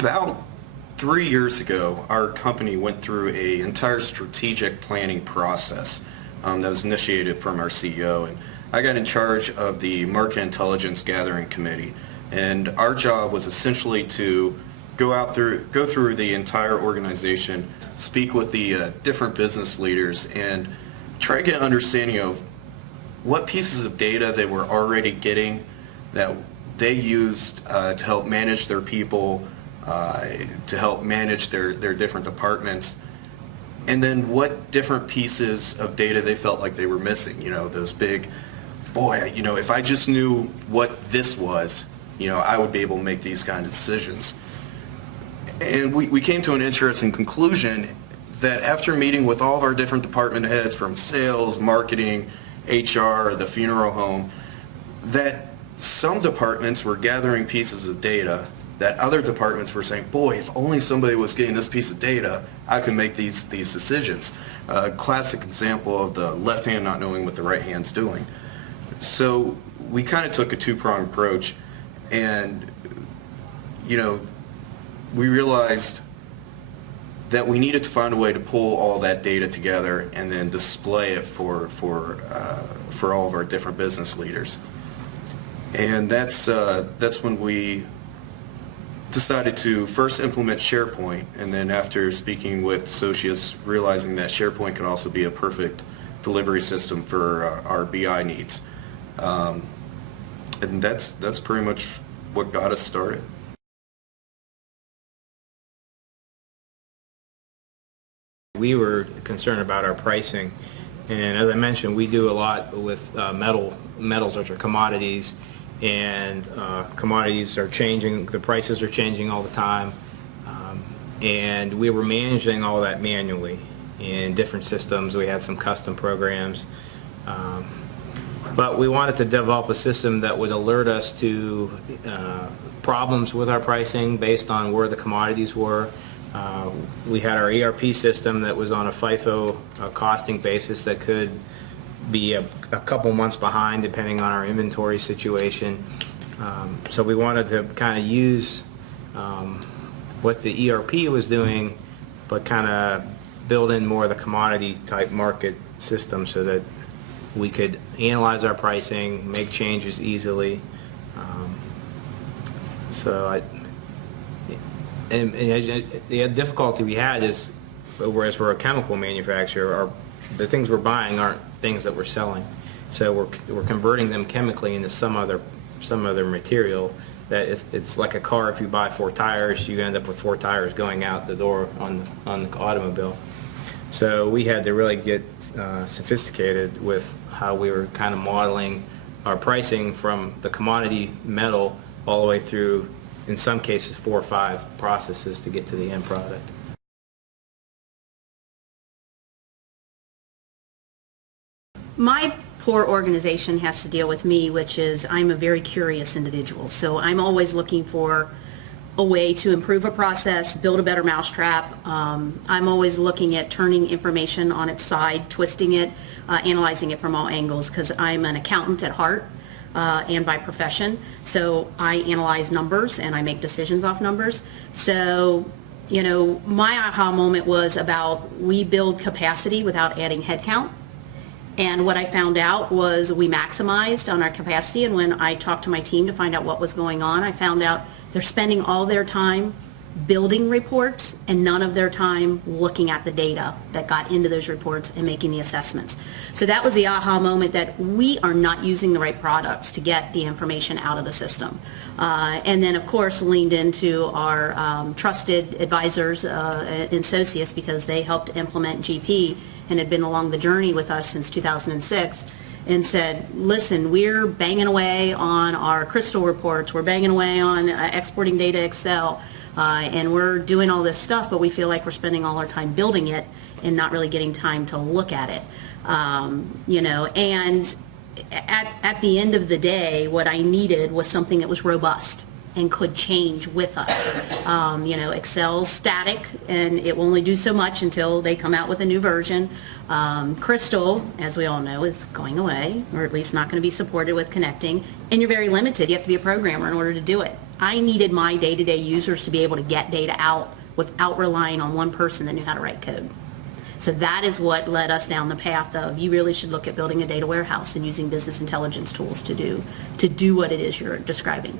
About 3 years ago, our company went through an entire strategic planning process that was initiated from our CEO, and I got in charge of the Market Intelligence Gathering Committee. And our job was essentially to go through the entire organization, speak with the different business leaders, and try to get an understanding of what pieces of data they were already getting that they used to help manage their people, to help manage their different departments, and then what different pieces of data they felt like they were missing. You know, those big, boy, you know, if I just knew what this was, you know, I would be able to make these kind of decisions. And we came to an interesting conclusion that after meeting with all of our different department heads from sales, marketing, HR, the funeral home, that some departments were gathering pieces of data that other departments were saying, boy, if only somebody was getting this piece of data, I could make these decisions. A classic example of the left hand not knowing what the right hand's doing. So we kind of took a two-pronged approach, and you know, we realized that we needed to find a way to pull all that data together and then display it for all of our different business leaders. And that's when we decided to first implement SharePoint, and then after speaking with associates, realizing that SharePoint could also be a perfect delivery system for our BI needs. And that's pretty much what got us started. We were concerned about our pricing, and as I mentioned, we do a lot with metals, which are commodities, and commodities are changing, the prices are changing all the time, and we were managing all that manually in different systems. We had some custom programs, but we wanted to develop a system that would alert us to problems with our pricing based on where the commodities were. We had our ERP system that was on a FIFO costing basis that could be a couple months behind depending on our inventory situation. So we wanted to kind of use what the ERP was doing, but kind of build in more of the commodity type market system so that we could analyze our pricing, make changes easily. The difficulty we had is, whereas we're a chemical manufacturer, the things we're buying aren't things that we're selling. So we're converting them chemically into some other material that it's like a car. If you buy 4 tires, you end up with 4 tires going out the door on the automobile. So we had to really get sophisticated with how we were kind of modeling our pricing from the commodity metal all the way through, in some cases, 4 or 5 processes to get to the end product. My poor organization has to deal with me, which is I'm a very curious individual. So I'm always looking for a way to improve a process, build a better mousetrap. I'm always looking at turning information on its side, twisting it, analyzing it from all angles, because I'm an accountant at heart. And by profession. So I analyze numbers and I make decisions off numbers. So, you know, my aha moment was about we build capacity without adding headcount. And what I found out was we maximized on our capacity, and when I talked to my team to find out what was going on, I found out they're spending all their time building reports and none of their time looking at the data that got into those reports and making the assessments. So that was the aha moment, that we are not using the right products to get the information out of the system. And then of course leaned into our trusted advisors and associates, because they helped implement GP and had been along the journey with us since 2006. And said, listen, we're banging away on our Crystal reports, we're banging away on exporting data Excel, and we're doing all this stuff, but we feel like we're spending all our time building it and not really getting time to look at it. You know, and at the end of the day, what I needed was something that was robust and could change with us. You know, Excel's static and it will only do so much until they come out with a new version. Crystal, as we all know, is going away, or at least not going to be supported with connecting, and you're very limited. You have to be a programmer in order to do it. I needed my day-to-day users to be able to get data out without relying on one person that knew how to write code. So that is what led us down the path of, you really should look at building a data warehouse and using business intelligence tools to do what it is you're describing.